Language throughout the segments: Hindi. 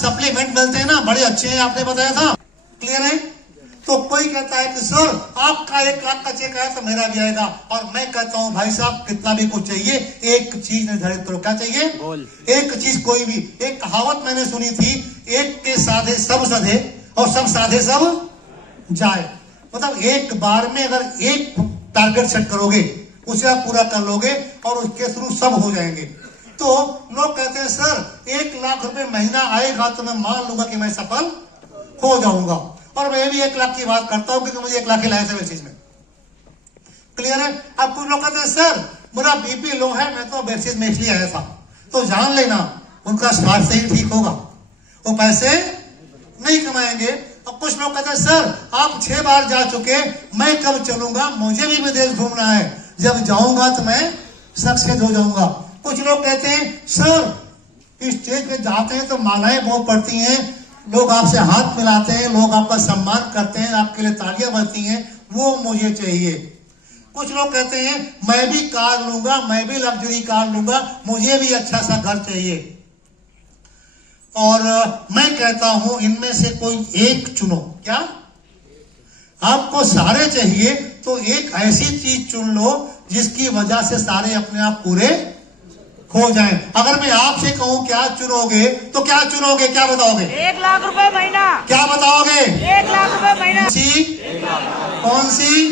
सप्लीमेंट मिलते हैं ना, बड़े अच्छे हैं, आपने बताया था। क्लियर है? तो कोई कहता है कि सर आपका 1 लाख का चेक आया तो मेरा भी आएगा, और मैं कहता हूं भाई साहब कितना भी कुछ चाहिए, एक चीज निर्धारित करो। क्या चाहिए? एक चीज, कोई भी। एक कहावत मैंने सुनी थी, एक के साधे सब सधे और सब साधे सब जाए। मतलब एक बार में अगर एक टारगेट सेट करोगे, उसे आप पूरा कर लोगे और उसके थ्रू सब हो जाएंगे। तो लोग कहते हैं सर 1 लाख रुपए महीना आएगा तो मैं मान लूंगा कि मैं सफल हो जाऊंगा, और मैं भी 1 लाख की बात करता हूं क्योंकि मुझे 1 लाख ही लाया था चीज में। क्लियर है? अब कुछ लोग कहते हैं सर मेरा बीपी लो है, मैं तो बेसिस में इसलिए आया था। तो जान लेना उनका स्वास्थ्य से ही ठीक होगा, वो पैसे नहीं कमाएंगे। अब कुछ लोग कहते हैं सर आप 6 बार जा चुके, मैं कब चलूंगा, मुझे भी विदेश घूमना है, जब जाऊंगा तो मैं सक्सेस हो जाऊंगा। कुछ लोग कहते हैं सर स्टेज पे जाते हैं तो मालाएं बहुत पड़ती हैं, लोग आपसे हाथ मिलाते हैं, लोग आपका सम्मान करते हैं, आपके लिए तालियां बजती हैं, वो मुझे चाहिए। कुछ लोग कहते हैं मैं भी कार लूंगा, मैं भी लग्जरी कार लूंगा, मुझे भी अच्छा सा घर चाहिए। और मैं कहता हूं इनमें से कोई एक चुनो। क्या आपको सारे चाहिए तो एक ऐसी चीज चुन लो जिसकी वजह से सारे अपने आप पूरे हो जाएं। अगर मैं आपसे कहूं क्या चुनोगे तो क्या चुनोगे, क्या बताओगे? 1 लाख रुपए महीना। क्या बताओगे? 1 लाख रुपए महीना। कौन सी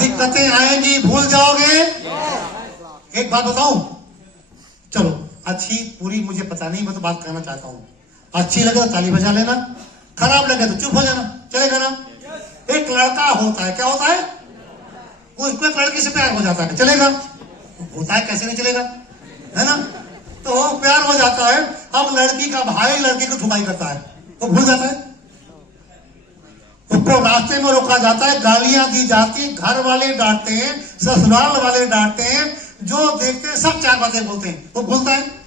दिक्कतें आएंगी भूल जाओगे? एक बात बताऊं, चलो अच्छी पूरी मुझे पता नहीं, मैं तो बात करना चाहता हूं। अच्छी लगे तो ताली बजा लेना, खराब लगे तो चुप हो जाना, चलेगा ना? एक लड़का होता है, क्या होता है? वो उसको एक लड़की से प्यार हो जाता है, चलेगा? होता है, कैसे नहीं चलेगा, है ना? तो प्यार हो जाता है। अब लड़की का भाई लड़की को धुमाई करता है, वो भूल जाता है, उसको रास्ते में रोका जाता है, गालियां दी जाती, घर वाले डांटते हैं, ससुराल वाले डांटते हैं, जो देखते हैं सब 4 बातें बोलते हैं, वो भूलता है।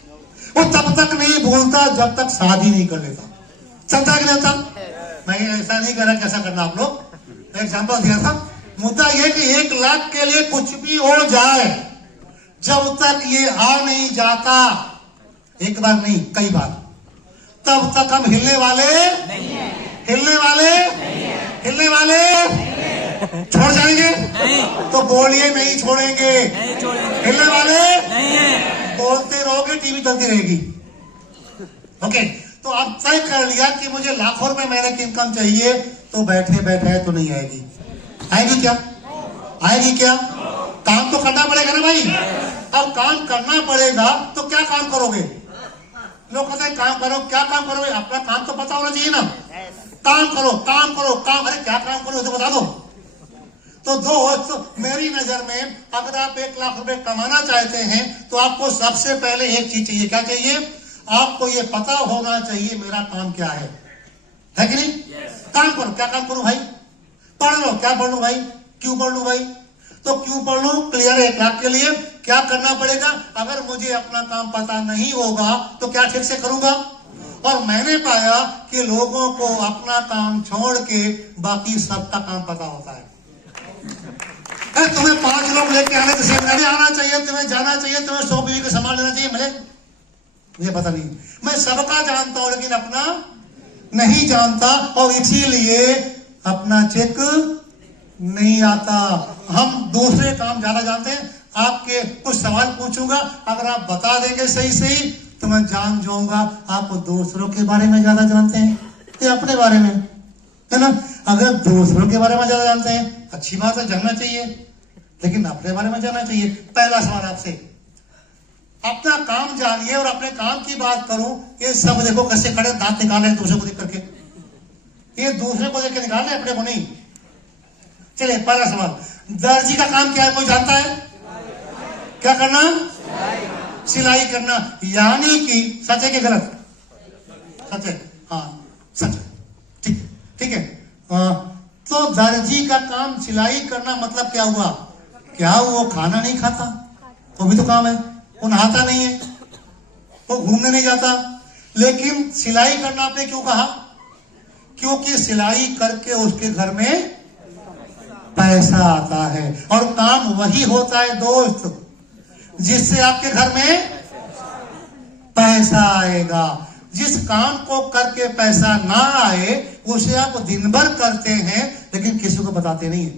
वो तब तक नहीं भूलता जब तक शादी नहीं कर लेता। चलता कि नहीं होता? मैं ऐसा नहीं कह रहा कैसा करना, आप लोग एग्जाम्पल दिया था। मुद्दा यह कि 1 लाख के लिए कुछ भी हो जाए, जब तक ये आ नहीं जाता, एक बार नहीं कई बार, तब तक हम हिलने वाले नहीं है। हिलने वाले नहीं है। हिलने वाले नहीं। छोड़ जाएंगे नहीं। तो बोलिए नहीं छोड़ेंगे, नहीं छोड़ेंगे। हिलने वाले नहीं है। बोलते रहोगे, टीवी चलती रहेगी। ओके, तो अब तय कर लिया कि मुझे लाखों रुपए महीने की इनकम चाहिए, तो बैठे बैठे तो नहीं आएगी। आएगी क्या? आएगी क्या? काम तो करना पड़ेगा ना भाई। अब काम करना पड़ेगा तो क्या काम करोगे? लोग कहते हैं काम करो, क्या काम करोगे? अपना काम तो पता होना चाहिए ना। काम करो, काम करो, काम। अरे क्या काम करो तो बता दो। तो दोस्त मेरी नजर में अगर आप 1 लाख रुपए कमाना चाहते हैं तो आपको सबसे पहले एक चीज चाहिए। क्या चाहिए? आपको ये पता होना चाहिए मेरा काम क्या है कि नहीं? काम करो, क्या काम करूं भाई? पढ़ लो, क्या पढ़ लूं भाई? क्यों पढ़ लूं भाई? तो क्यों पढ़ लूं? क्लियर है। 1 लाख के लिए क्या करना पड़ेगा? अगर मुझे अपना काम पता नहीं होगा तो क्या ठीक से करूंगा? और मैंने पाया कि लोगों को अपना काम छोड़ के बाकी सबका काम पता होता है। तुम्हें 5 लोग लेके आने से आना चाहिए, तुम्हें जाना चाहिए, तुम्हें 100 बीवी को संभाल लेना चाहिए, मुझे पता नहीं। मैं सबका जानता हूं लेकिन अपना नहीं जानता, और इसीलिए अपना चेक नहीं आता। हम दूसरे काम ज्यादा जानते हैं। आपके कुछ सवाल पूछूंगा, अगर आप बता देंगे सही सही तो मैं जान जाऊंगा आप दूसरों के बारे में ज्यादा जानते हैं या अपने बारे में, है ना? अगर दूसरों के बारे में ज्यादा जानते हैं, अच्छी बात है, जानना चाहिए, लेकिन अपने बारे में जानना चाहिए। पहला सवाल आपसे, अपना काम जानिए। और अपने काम की बात करूं, ये सब देखो कैसे खड़े, दांत निकाले दूसरे को देख करके, ये दूसरे को देख के निकाल रहे, अपने को नहीं। चलिए पहला सवाल, दर्जी का काम क्या है? कोई जानता है? क्या करना? सिलाई करना। यानी कि सच है कि गलत? सच है, हाँ सच है, ठीक ठीक है। तो दर्जी का काम सिलाई करना, मतलब क्या हुआ? क्या वो खाना नहीं खाता? वो भी तो काम है। वो नहाता नहीं है, वो घूमने नहीं जाता, लेकिन सिलाई करना आपने क्यों कहा? क्योंकि सिलाई करके उसके घर में पैसा आता है, और काम वही होता है दोस्त जिससे आपके घर में पैसा आएगा। जिस काम को करके पैसा ना आए उसे आप दिन भर करते हैं लेकिन किसी को बताते नहीं है।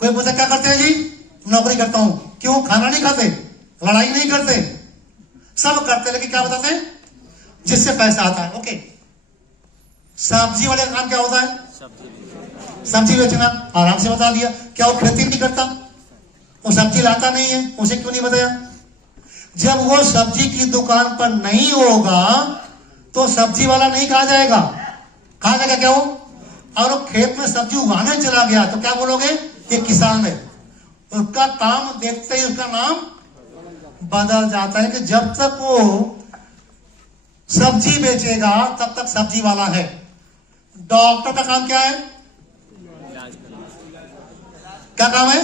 कोई पूछा क्या करते हैं जी? नौकरी करता हूं। क्यों? खाना नहीं खाते, लड़ाई नहीं करते, सब करते लेकिन क्या बताते हैं? जिससे पैसा आता है। ओके, सब्जी वाले का काम क्या होता है? सब्जी बेचना। आराम से बता दिया। क्या वो खेती नहीं करता? वो सब्जी लाता नहीं है, उसे क्यों नहीं बताया? जब वो सब्जी की दुकान पर नहीं होगा तो सब्जी वाला नहीं कहा जाएगा। कहा जाएगा क्या वो? और वो खेत में सब्जी उगाने चला गया तो क्या बोलोगे? ये किसान है। उसका काम देखते ही उसका नाम बदल जाता है कि जब तक वो सब्जी बेचेगा तब तक सब्जी वाला है। डॉक्टर का काम क्या है? क्या काम है?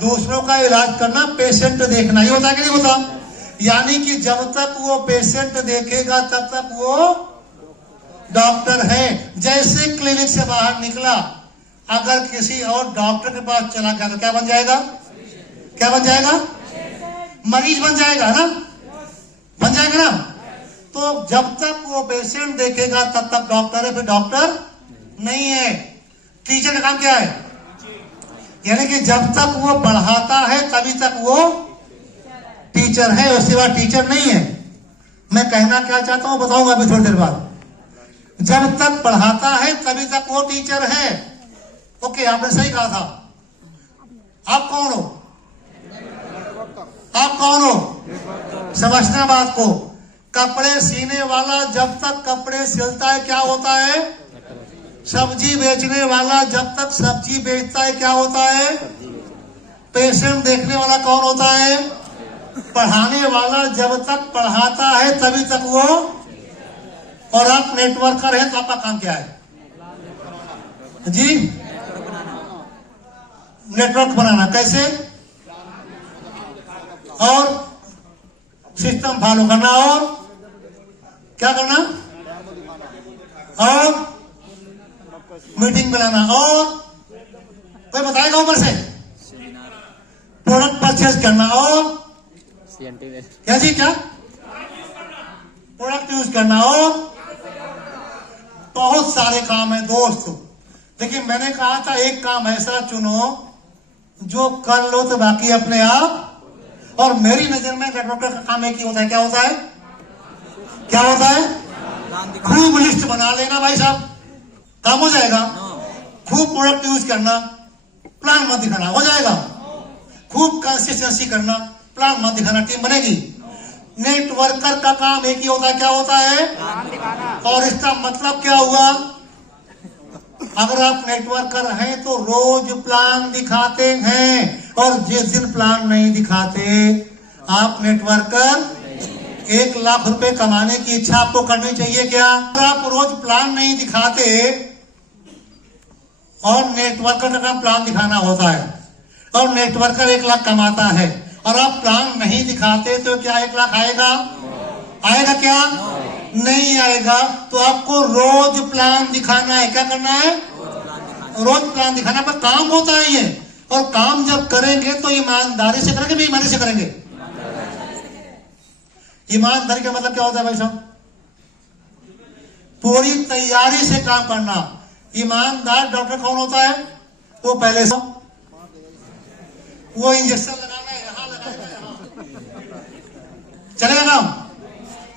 दूसरों का इलाज करना, पेशेंट देखना। ये होता है कि नहीं होता? यानी कि जब तक वो पेशेंट देखेगा तब तक वो डॉक्टर है। जैसे क्लिनिक से बाहर निकला, अगर किसी और डॉक्टर के पास चला गया तो क्या बन जाएगा? क्या बन जाएगा? मरीज बन जाएगा ना, बन जाएगा ना। तो जब तक वो पेशेंट देखेगा तब तक डॉक्टर है, फिर डॉक्टर नहीं है। टीचर का काम क्या है? यानी कि जब तक वो पढ़ाता है तभी तक वो टीचर है, उसके बाद टीचर नहीं है। मैं कहना क्या चाहता हूं बताऊंगा अभी थोड़ी देर बाद। जब तक पढ़ाता है तभी तक वो टीचर है। ओके, आपने सही कहा था। आप कौन हो? आप कौन हो? समझना बात को। कपड़े सीने वाला जब तक कपड़े सिलता है क्या होता है? सब्जी बेचने वाला जब तक सब्जी बेचता है क्या होता है? पेशेंट देखने वाला कौन होता है? पढ़ाने वाला जब तक पढ़ाता है तभी तक वो। और आप नेटवर्कर हैं तो आपका काम क्या है जी? नेटवर्क बनाना। कैसे? और सिस्टम फॉलो करना। और क्या करना? और मीटिंग बुलाना। और कोई बताएगा ऊपर से? प्रोडक्ट परचेज करना। और क्या जी? क्या? प्रोडक्ट यूज करना। और बहुत सारे काम है दोस्त, लेकिन मैंने कहा था एक काम ऐसा चुनो जो कर लो तो बाकी अपने आप। और मेरी नजर में नेटवर्कर का काम एक ही होता है। क्या होता है? क्या होता है? खूब लिस्ट बना लेना भाई साहब, काम हो जाएगा। खूब प्रोडक्ट यूज करना, प्लान मत दिखाना, हो जाएगा। खूब कंसिस्टेंसी करना, प्लान मत दिखाना, टीम बनेगी। नेटवर्कर का काम एक ही होता है। क्या होता है? और इसका मतलब क्या हुआ? अगर आप नेटवर्कर हैं तो रोज प्लान दिखाते हैं, और जिस दिन प्लान नहीं दिखाते आप नेटवर्कर। 1 लाख रुपए कमाने की इच्छा आपको करनी चाहिए क्या? अगर आप रोज प्लान नहीं दिखाते, और नेटवर्कर का काम प्लान दिखाना होता है, और नेटवर्कर 1 लाख कमाता है, और आप प्लान नहीं दिखाते तो क्या 1 लाख आएगा? आएगा क्या? नहीं आएगा। तो आपको रोज प्लान दिखाना है। क्या करना है? रोज प्लान दिखाना। पर काम होता है ये, और काम जब करेंगे तो ईमानदारी से करेंगे, बेईमानी से करेंगे? ईमानदारी का मतलब क्या होता है भाई साहब? पूरी तैयारी से काम करना। ईमानदार डॉक्टर कौन होता है? वो पहले से वो इंजेक्शन लगाना है, यहां लगाना है, यहां चलेगा काम।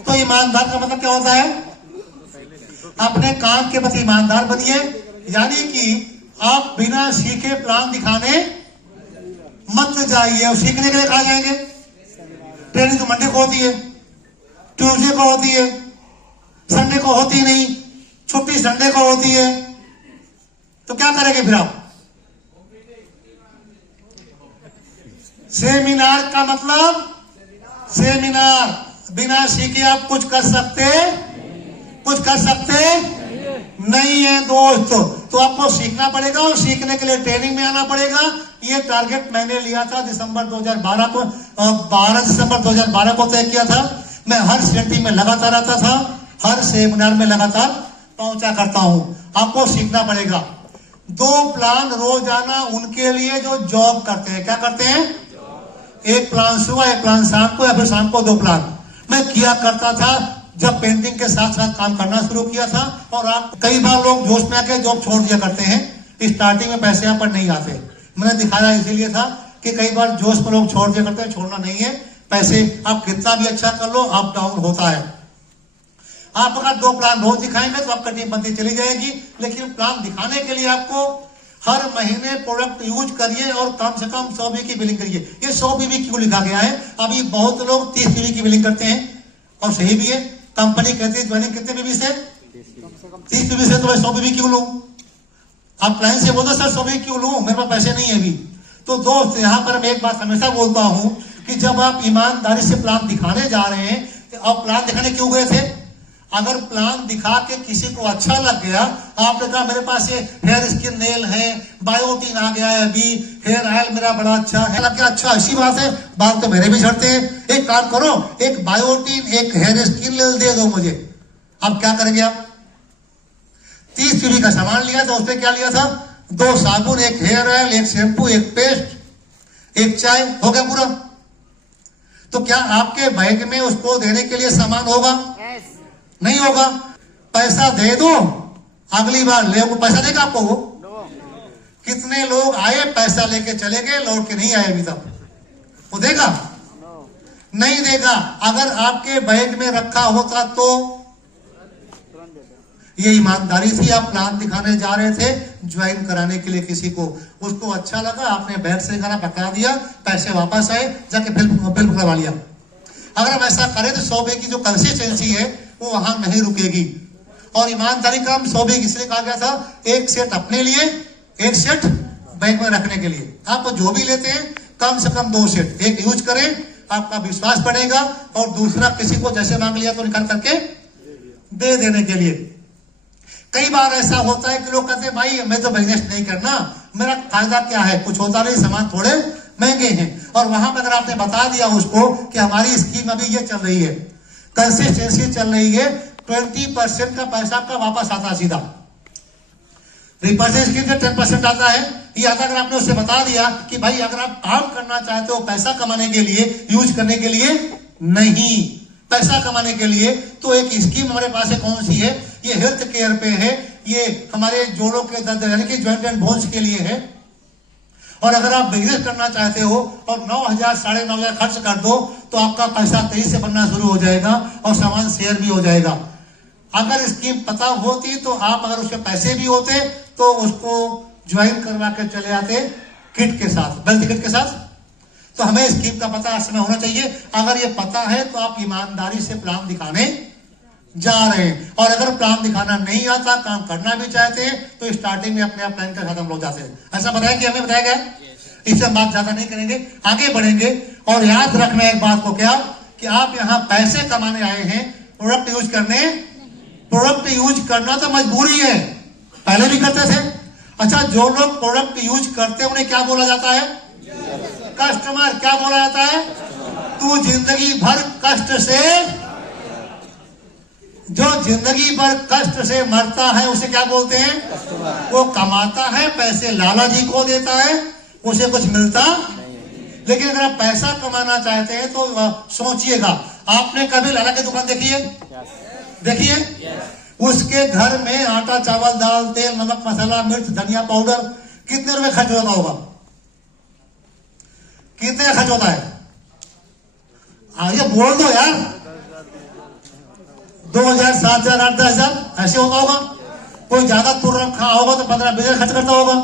तो ईमानदार का मतलब क्या होता है? अपने काम के प्रति ईमानदार बनिए। यानी कि आप बिना सीखे प्लान दिखाने मत जाइए। और सीखने के लिए कहा जाएंगे? ट्रेनिंग तो मंडे को होती है, ट्यूसडे को होती है, संडे को होती नहीं, छुट्टी संडे को होती है। तो क्या करेंगे फिर आप? सेमिनार का मतलब सेमिनार। बिना सीखे आप कुछ कर सकते नहीं है दोस्त। तो आपको सीखना पड़ेगा, और सीखने के लिए ट्रेनिंग में आना पड़ेगा। ये टारगेट मैंने लिया था दिसंबर 2012 को, 12 दिसंबर 2012 को तय किया था। मैं हर सिटी में लगातार आता था, हर सेमिनार में लगातार पहुंचा करता हूं। आपको सीखना पड़ेगा। 2 प्लान रोजाना उनके लिए जो जॉब करते हैं। क्या करते हैं? 1 प्लान सुबह, 1 प्लान शाम को, या फिर शाम को 2 प्लान। मैं किया करता था जब पेंटिंग के साथ साथ काम करना शुरू किया था। और आप कई बार लोग जोश में आके जॉब छोड़ दिया करते हैं, स्टार्टिंग में पैसे यहाँ पर नहीं आते। मैंने दिखाया इसीलिए था कि कई बार जोश में लोग छोड़ दिया करते हैं, छोड़ना नहीं है। पैसे आप कितना भी अच्छा कर लो, अप डाउन होता है। आप अगर 2 प्लान रोज दिखाएंगे तो आपका टीम बनती चली जाएगी, लेकिन प्लान दिखाने के लिए आपको हर महीने प्रोडक्ट यूज करिए और कम से कम 100 बीबी की बिलिंग करिए। ये 100 बीबी क्यों लिखा गया है? अभी बहुत लोग 30 बीबी की बिलिंग करते हैं और सही भी है। कंपनी कहती है ज्वाइनिंग कितने बीबी से? 30 बीबी से। तो मैं 100 बीबी क्यों लूं? आप क्लाइंट से बोलते सर 100 बीबी क्यों लूं, मेरे पास पैसे नहीं है अभी। तो दोस्त यहाँ पर मैं एक बात हमेशा बोलता हूं कि जब आप ईमानदारी से प्लान दिखाने जा रहे हैं, आप प्लान दिखाने क्यों गए थे? अगर प्लान दिखा के किसी को अच्छा लग गया, आपने कहा मेरे पास ये हेयर स्किन नेल है, बायोटीन आ गया है, अभी हेयर ऑयल मेरा बड़ा अच्छा है, लग गया अच्छा अच्छी बात है, बाल तो मेरे भी झड़ते हैं, एक काम करो एक बायोटीन एक हेयर स्किन नेल दे दो मुझे। अब क्या करेंगे आप? 30 बीबी का सामान लिया था, उसमें क्या लिया था? 2 साबुन, एक हेयर ऑयल, एक शैम्पू, एक पेस्ट, एक चाय, हो गया पूरा। तो क्या आपके बैग में उसको देने के लिए सामान होगा? नहीं होगा। पैसा दे दो, अगली बार ले, वो पैसा देगा आपको? वो कितने लोग आए पैसा लेके चले गए, लौट के नहीं आए अभी तक? वो देगा? नहीं देगा। अगर आपके बैग में रखा होता तो ये ईमानदारी थी। आप प्लान दिखाने जा रहे थे ज्वाइन कराने के लिए किसी को, उसको अच्छा लगा, आपने बैग से गाना पकड़ा दिया, पैसे वापस आए, जाके बिल करवा लिया। अगर हम ऐसा करें तो 100 बीबी की जो कंसिस्टेंसी है वो वहां नहीं रुकेगी। और ईमानदारी का हम 100 बीबी इसलिए कहा गया था, एक सेट अपने लिए, एक सेट बैंक में रखने के लिए। आप जो भी लेते हैं कम से कम 2 सेट, एक यूज करें, आपका विश्वास बढ़ेगा, और दूसरा किसी को जैसे मांग लिया तो निकाल करके दे देने के लिए। कई बार ऐसा होता है कि लोग कहते हैं भाई मैं तो बिजनेस नहीं करना, मेरा फायदा क्या है, कुछ होता नहीं, सामान थोड़े महंगे हैं। और वहां पर अगर आपने बता दिया उसको कि हमारी स्कीम अभी ये चल रही है, कंसिस्टेंसी चल रही है, 20% का पैसा आपका वापस आता है सीधा। रिपर्चेज स्कीम से 10% आता है, ये आता। अगर आपने उससे बता दिया कि भाई अगर आप काम करना चाहते हो पैसा कमाने के लिए, यूज करने के लिए नहीं, पैसा कमाने के लिए, तो एक स्कीम हमारे पास है। कौन सी है? ये हेल्थ केयर पे है, ये हमारे जोड़ों के दर्द यानी कि जॉइंट एंड बोन्स के लिए है। और अगर आप बिजनेस करना चाहते हो और 9,000 साढ़े 9,000 खर्च कर दो तो आपका पैसा तेजी से बनना शुरू हो जाएगा और सामान शेयर भी हो जाएगा। अगर स्कीम पता होती तो आप, अगर उसके पैसे भी होते तो उसको ज्वाइन करवा के चले आते किट के साथ, वेल्थ किट के साथ। तो हमें स्कीम का पता समय होना चाहिए। अगर ये पता है तो आप ईमानदारी से प्लान दिखाने जा रहे हैं। और अगर प्लान दिखाना नहीं आता, काम करना भी चाहते हैं, तो स्टार्टिंग में अपने आप प्लान के साथ हम लोग जाते हैं। ऐसा बताया कि हमें बताया गया, इससे हम बात ज्यादा नहीं करेंगे, आगे बढ़ेंगे। और याद रखना एक बात को, क्या कि आप यहाँ पैसे कमाने आए हैं, प्रोडक्ट यूज करने। प्रोडक्ट यूज करना तो मजबूरी है, पहले भी करते थे। अच्छा, जो लोग प्रोडक्ट यूज करते हैं उन्हें क्या बोला जाता है? कस्टमर। क्या बोला जाता है? तू जिंदगी भर कष्ट से, जो जिंदगी भर कष्ट से मरता है उसे क्या बोलते हैं? वो कमाता है, पैसे लाला जी को देता है, उसे कुछ मिलता नहीं। लेकिन अगर आप पैसा कमाना चाहते हैं तो सोचिएगा, आपने कभी लाला की दुकान देखी है? देखिए, उसके घर में आटा चावल दाल तेल नमक मसाला मिर्च धनिया पाउडर कितने रुपए खर्च होता होगा? कितने खर्च होता है? ये बोल दो यार। 2,000 7,000 8,000 10,000 ऐसे होता होगा। कोई ज्यादा तुर रखा होगा तो 15-20,000 खर्च करता होगा।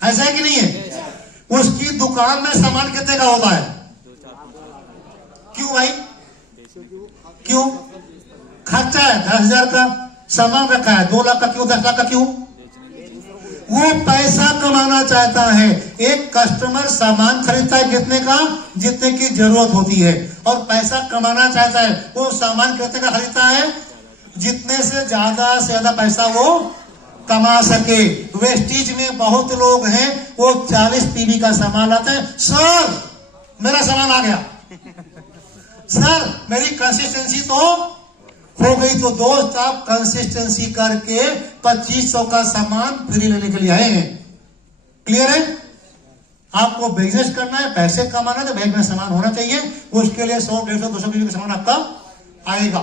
ऐसा है कि नहीं है? उसकी दुकान में सामान कितने का होता है? क्यों भाई? क्यों? खर्चा है 10,000 का, सामान रखा है 2 लाख का, क्यों 10 लाख का? क्यों? वो पैसा कमाना चाहता है। एक कस्टमर सामान खरीदता है कितने का? जितने की जरूरत होती है। और पैसा कमाना चाहता है, वो सामान कितने का खरीदता है? जितने से ज्यादा पैसा वो कमा सके। वेस्टीज में बहुत लोग हैं, वो 40 पीबी का सामान लाते हैं। सर मेरा सामान आ गया, सर मेरी कंसिस्टेंसी तो हो गई। तो दोस्त, आप कंसिस्टेंसी करके 2500 का सामान फ्री लेने के लिए आए हैं। क्लियर है? आपको बिजनेस करना है, पैसे कमाना है, तो बैग में सामान होना चाहिए। उसके लिए 100, 150, 200 का सामान आपका आएगा।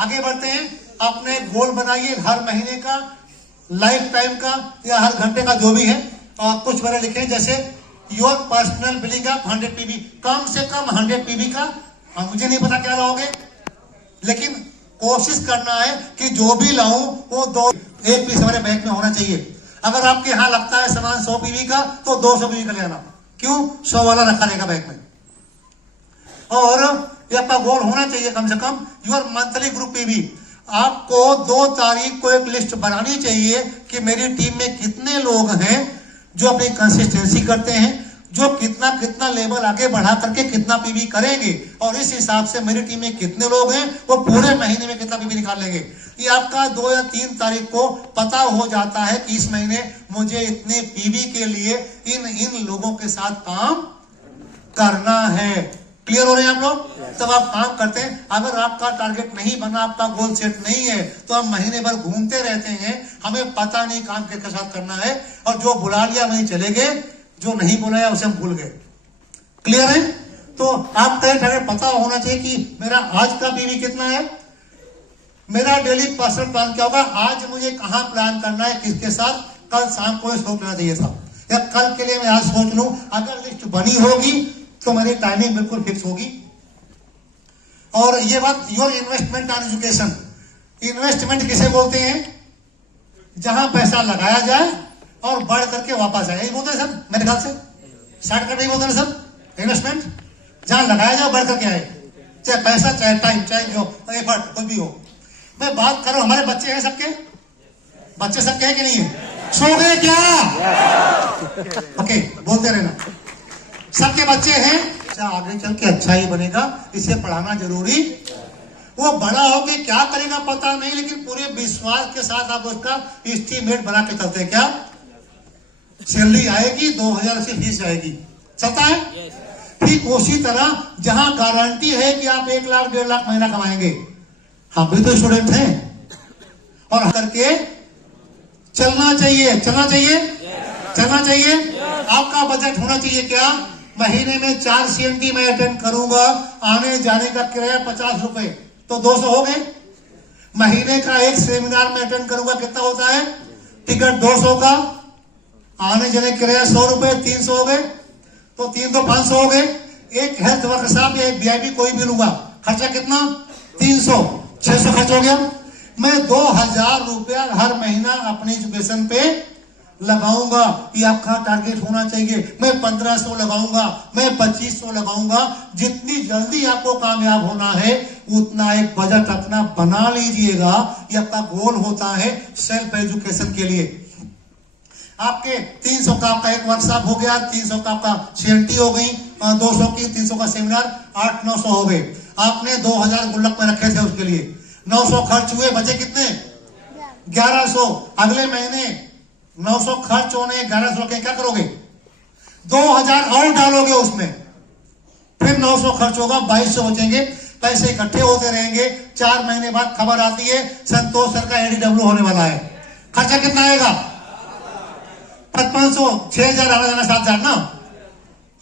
आगे बढ़ते हैं। अपने गोल बनाइए हर महीने का, लाइफ टाइम का या हर घंटे का जो भी है। और कुछ बारे लिखें जैसे your personal billing of 100 PB, कम से कम 100 पीबी का। मुझे नहीं पता क्या लाओगे, लेकिन कोशिश करना है कि जो भी लाऊं वो एक पीस हमारे बैग में होना चाहिए। अगर आपके यहाँ लगता है सामान 100 पीबी का तो 200 पीबी का ले आना। क्यों? 100 वाला रखा रहेगा बैग में। और ये आपका गोल होना चाहिए कम से कम योर मंथली ग्रुप पीबी। आपको 2 तारीख को एक लिस्ट बनानी चाहिए कि मेरी टीम में कितने लोग हैं जो अपनी कंसिस्टेंसी करते हैं, जो कितना लेवल आगे बढ़ा करके कितना पीबी करेंगे, और इस हिसाब से मेरी टीम में कितने लोग हैं वो पूरे महीने में कितना पीबी निकाल लेंगे। ये आपका 2 या 3 तारीख को पता हो जाता है कि इस महीने मुझे इतने पीबी के लिए इन लोगों के साथ काम करना है। क्लियर हो रहे हैं आप लोग? तब आप काम करते हैं। अगर आपका टारगेट नहीं बना, आपका गोल सेट नहीं है, तो हम महीने भर घूमते रहते हैं, हमें पता नहीं काम किसके साथ करना है, और जो बुला लिया वहीं चले गए, जो नहीं बुलाया उसे हम भूल गए। क्लियर है? तो आपका टारगेट पता होना चाहिए कि मेरा आज का पीवी कितना है, मेरा डेली पर्सनल प्लान क्या होगा, आज मुझे कहां प्लान करना है, किसके साथ, कल शाम को सोच लेना चाहिए था, या कल के लिए मैं आज सोच लूं। अगर लिस्ट बनी होगी तो मेरी टाइमिंग बिल्कुल फिक्स होगी। और ये बात your investment on education, investment किसे बोलते हैं? जहां पैसा लगाया जाए और बढ़ करके वापस आए, यही बोलते हैं सर मेरे ख्याल से। शॉर्टकट नहीं बोलते ना सर, इन्वेस्टमेंट जहां लगाया जाए बढ़ करके आए, चाहे पैसा चाहे टाइम चाहे जो एफर्ट कोई भी हो। मैं बात कर रहा हूं, हमारे बच्चे हैं सबके, बच्चे सबके हैं कि नहीं है? सो गए क्या? ओके, बोलते रहना। सबके बच्चे हैं, आगे चल के अच्छा ही बनेगा, इसे पढ़ाना जरूरी। वो बड़ा होके क्या करेगा पता नहीं, लेकिन पूरे विश्वास के साथ आप उसका एस्टीमेट बना के चलते हैं। क्या सैलरी आएगी? 2000 से फीस आएगी, चलता है। ठीक उसी तरह जहां गारंटी है कि आप 1 लाख 1.5 लाख महीना कमाएंगे, हम भी तो स्टूडेंट हैं, और करके चलना चाहिए, चलना चाहिए, चलना चाहिए। आपका बजट होना चाहिए क्या? महीने में 4 CNT मैं अटेंड करूंगा, आने जाने का किराया 50 रुपए, तो 200 हो गए। महीने का एक सेमिनार में अटेंड करूंगा, कितना होता है? टिकट 200 का, आने जाने किराया 100 रुपए, 300 हो गए, तो 3 तो 500 हो गए। एक हेल्थ वर्कशॉप या एक VIP कोई भी लूंगा, खर्चा कितना? 300, 600 खर्च हो गया। मैं 2000 रुपया हर महीना अपनी एजुकेशन पे लगाऊंगा। ये आपका टारगेट होना चाहिए। मैं 1500 लगाऊंगा, मैं 2500 लगाऊंगा। जितनी जल्दी आपको कामयाब होना है उतना एक बजट अपना बना लीजिएगा। ये आपका गोल होता है सेल्फ एजुकेशन के लिए। आपके 300 का आपका एक वर्कशॉप हो गया, 300 का आपका CNT हो गई, 200 की 300 का सेमिनार, 800-900 हो गए। आपने 2000 गुल्लक में रखे थे उसके लिए, 900 खर्च हुए, बचे कितने? 1100। अगले महीने 900 खर्च होने, 1100 के क्या करोगे? 2000 और डालोगे उसमें, फिर 900 खर्च होगा, 2200 बचेंगे। पैसे इकट्ठे होते रहेंगे। 4 महीने बाद खबर आती है संतोष सर का ADW होने वाला है। खर्चा कितना आएगा? 500, 6000, 8000, 7000 ना।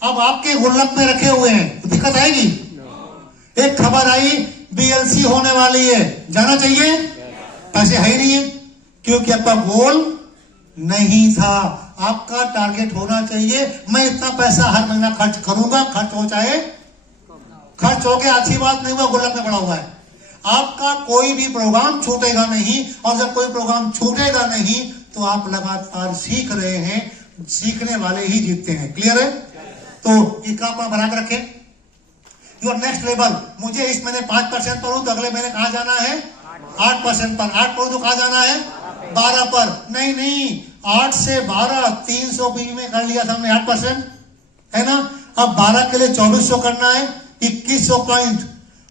अब आपके गुल्लक में रखे हुए हैं, तो दिक्कत आएगी। एक खबर आई BLC होने वाली है, जाना चाहिए, पैसे है ही नहीं है, क्योंकि आपका गोल नहीं था। आपका टारगेट होना चाहिए मैं इतना पैसा हर महीना खर्च करूंगा, खर्च हो चाहे खर्च हो गया, अच्छी बात नहीं हुआ, गुल्लक में पड़ा हुआ है। आपका कोई भी प्रोग्राम छूटेगा नहीं, और जब कोई प्रोग्राम छूटेगा नहीं तो आप लगातार सीख रहे हैं, सीखने वाले ही जीतते हैं। क्लियर है? तो ये काम बनाकर रखें। योर नेक्स्ट लेवल, मुझे इस महीने 5% पर हूं तो अगले महीने कहां जाना है? 8% पर। 8 पर तो कहां जाना है? 12 पर। नहीं, 8 से 12, 300 पीवी में कर लिया था हमने 8%, है ना। अब 12 के लिए 2400 करना है, 2100 पॉइंट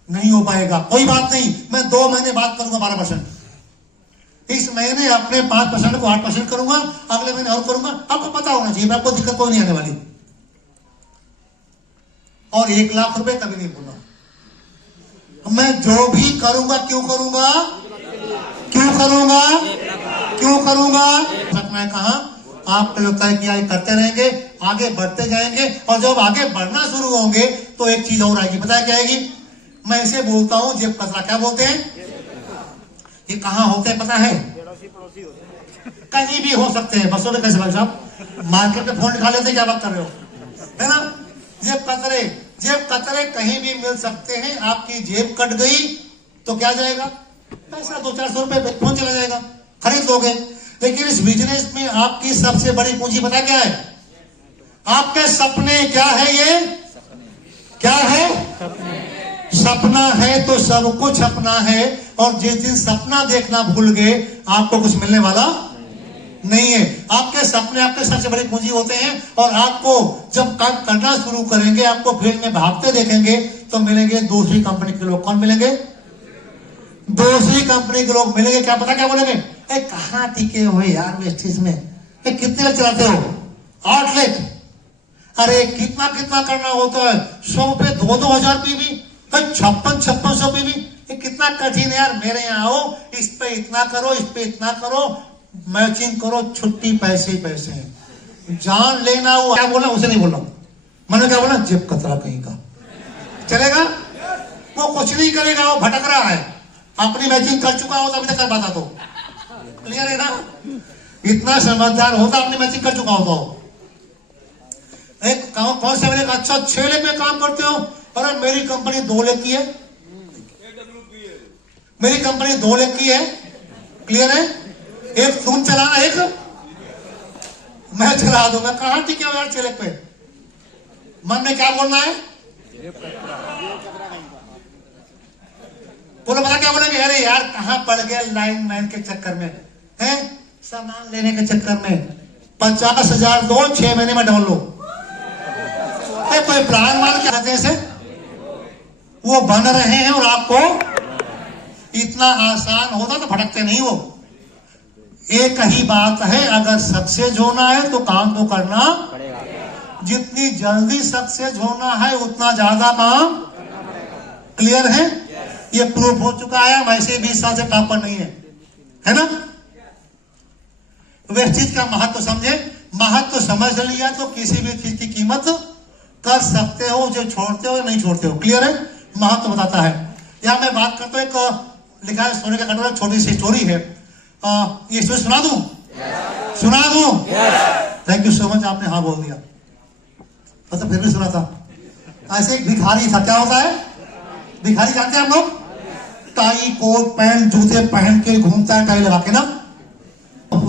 नहीं हो पाएगा, कोई बात नहीं, मैं 2 महीने बाद करूंगा 12%। इस महीने अपने 5% को 8% करूंगा, अगले महीने और करूंगा। आपको पता होना चाहिए, आपको दिक्कत कोई नहीं आने वाली। और 1 लाख रुपए कभी नहीं बोला। मैं जो भी करूंगा, क्यों करूंगा? क्यों करूंगा? क्यों करूंगा? मैं कहा आपको लगता है कि आगे करते रहेंगे, आगे बढ़ते जाएंगे, और जब आगे बढ़ना शुरू होंगे तो एक चीज और आएगी, पता है क्या आएगी? मैं इसे बोलता हूं जेब कचरा। क्या बोलते हैं? ये कहाँ होते हैं पता है? कहीं भी हो सकते हैं। बसों में कैसे भाई साहब? मार्केट में फोन निकाल लेते, क्या बात कर रहे हो, है ना? जेब कतरे कहीं भी मिल सकते हैं। आपकी जेब कट गई तो क्या जाएगा? पैसा 200-400 रुपए फोन चला जाएगा, खरीद लोगे। लेकिन इस बिजनेस में आपकी सबसे बड़ी पूंजी पता क्या है? आपके सपने। क्या है ये? क्या है? सपना है तो सब कुछ अपना है। और जिस दिन सपना देखना भूल गए आपको कुछ मिलने वाला नहीं है। आपके सपने आपके सबसे बड़ी पूंजी होते हैं। और आपको जब काम करना शुरू करेंगे, आपको फील्ड में भागते देखेंगे तो मिलेंगे दूसरी कंपनी के लोग। कौन मिलेंगे? दूसरी कंपनी के लोग मिलेंगे। क्या पता क्या बोलेंगे? कहाँ टिके हो यार वेस्टिज में, कितने लाख चलाते हो? 8 लाख। अरे कितना कितना करना होता है? 100 पे 2-2 हजार पीवी, 5600 पीवी। कितना कठिन है यार। मेरे यहाँ आओ, इस पे इतना करो, इस पे इतना करो, मैचिंग करो, छुट्टी पैसे ही पैसे हैं। जान लेना। वो क्या बोला? उसे नहीं बोला मैंने। क्या बोला? जेब कतरा कहीं का। चलेगा? वो कुछ नहीं करेगा, वो भटक रहा है। अपनी मैचिंग कर चुका होता अभी तक कर पाता तो। क्लियर है ना? इतना समझदार होता, अपनी मैचिंग कर चुका होता। एक काम कौन सा मिले? अच्छा 6 लाख में काम करते हो? अरे मेरी कंपनी 2 लाख की है। मेरी कंपनी 2 लाख की है। क्लियर है? एक तुम चलाना, एक मैं चला दूंगा। कहां टिके हो यार 6 लाख पे? मन में क्या बोलना है? बोलो, पता क्या बोलेंगे? अरे यार कहां पड़ गए लाइन मैन के चक्कर में, हैं? सामान लेने के चक्कर में 50,000 दो, 6 महीने में डबल लो। कोई प्लान मान के कहते हैं वो बन रहे हैं। और आपको इतना आसान होता तो भटकते नहीं हो। एक ही बात है, अगर सक्सेस होना है तो काम तो करना पड़ेगा। जितनी जल्दी सक्सेस होना है उतना ज्यादा काम। क्लियर है? ये प्रूफ हो चुका है। वैसे 20 साल से टॉपर नहीं है ना? वेस्टिज का महत्व समझे। महत्व समझ लिया तो किसी भी चीज की कीमत कर सकते हो, जो छोड़ते हो या नहीं छोड़ते हो। क्लियर है? महत्व बताता है। यहां मैं बात करता हूं, एक लिखा है सोने का कटोरा, छोटी सी स्टोरी है। ये स्टोरी सुना दूं? सुना दूं? थैंक यू सो मच, आपने हाँ बोल दिया। मतलब फिर भी सुना था। ऐसे एक भिखारी था। क्या होता है? भिखारी जानते हैं हम लोग? टाई कोट पैंट जूते पहन के घूमता है, टाई लगा के ना।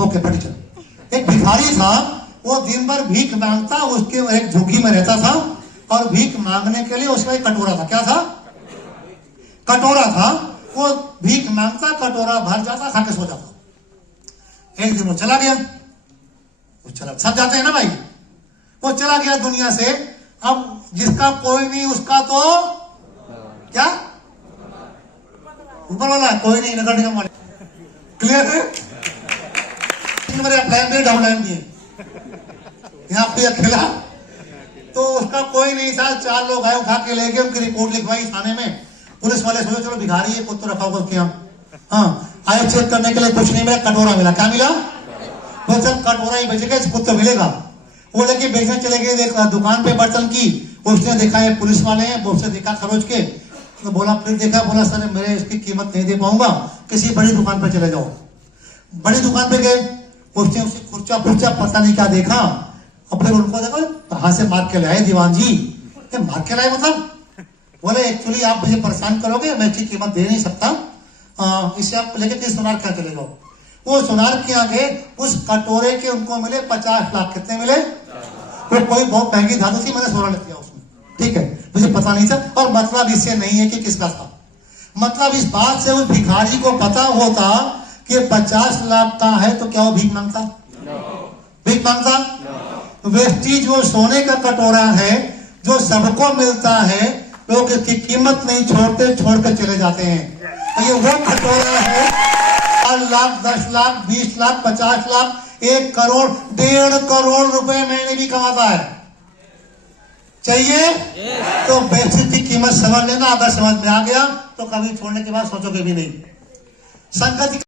ओके पढ़ी चल। एक भिखारी था, वो दिन भर भीख मांगता। उसके एक झुग्गी में रहता था और भीख मांगने के लिए उसका एक कटोरा था। क्या था? कटोरा था। वो भीख मांगता, कटोरा भर जाता, खा के सो जाता। एक दिन वो चला गया। वो चला, सब जाते हैं ना भाई। वो चला गया दुनिया से। अब जिसका कोई नहीं उसका तो क्या? ऊपर वाला कोई नहीं, नगर निगम वाले। क्लियर है? प्लान भी डाउन लाइन दिए यहाँ पे अकेला। तो उसका कोई नहीं था। 4 लोग आए, उठा के ले गए, उनकी रिपोर्ट लिखवाई थाने में। पुलिस वाले सोचे चलो भिखारी है, कुछ तो रखा होगा क्या। हाँ, आए चेक करने के लिए, कुछ नहीं मिला, कटोरा मिला। क्या मिला? वो चल कटोरा ही बेचेगा, कुछ तो मिलेगा। वो लेके बेचने चले गए दुकान पे बर्तन की। उसने देखा है पुलिस वाले हैं, वो उससे देखा खरोच के, तो बोला, फिर देखा, बोला सर मेरे इसकी कीमत नहीं दे पाऊंगा, किसी बड़ी दुकान पर चले जाओ। बड़ी दुकान पे गए, उसने उसे खुर्चा पता नहीं क्या देखा। और फिर उनको देखो कहां से मार के लाए दीवान जी। मार के लाए मतलब? बोले एक्चुअली आप मुझे परेशान करोगे, मैं इसकी कीमत दे नहीं सकता, इसे आप लेके किस सुनार क्या चले जाओ। वो सुनार के आगे उस कटोरे के उनको मिले 50 लाख। कितने मिले? वो कोई बहुत महंगी धातु थी, मैंने 16 लाख दिया उसमें। ठीक है, मुझे पता नहीं था। और मतलब इससे नहीं है कि किसका था। मतलब इस बात से उस भिखारी को पता होता कि 50 लाख का है तो क्या वो भीख मांगता? भीख मांगता? वेस्टीज वो सोने का कटोरा है जो सबको मिलता है, लोग इसकी कीमत नहीं छोड़ते, छोड़कर चले जाते हैं। तो ये वो कटोरा है 4 लाख, 10 लाख, 20 लाख, 50 लाख, 1 करोड़, 1.5 करोड़ रुपए महीने भी कमाता है। चाहिए? तो वेस्टीज की कीमत समझ लेना। अगर समझ में आ गया तो कभी छोड़ने के बाद सोचोगे भी नहीं। संगत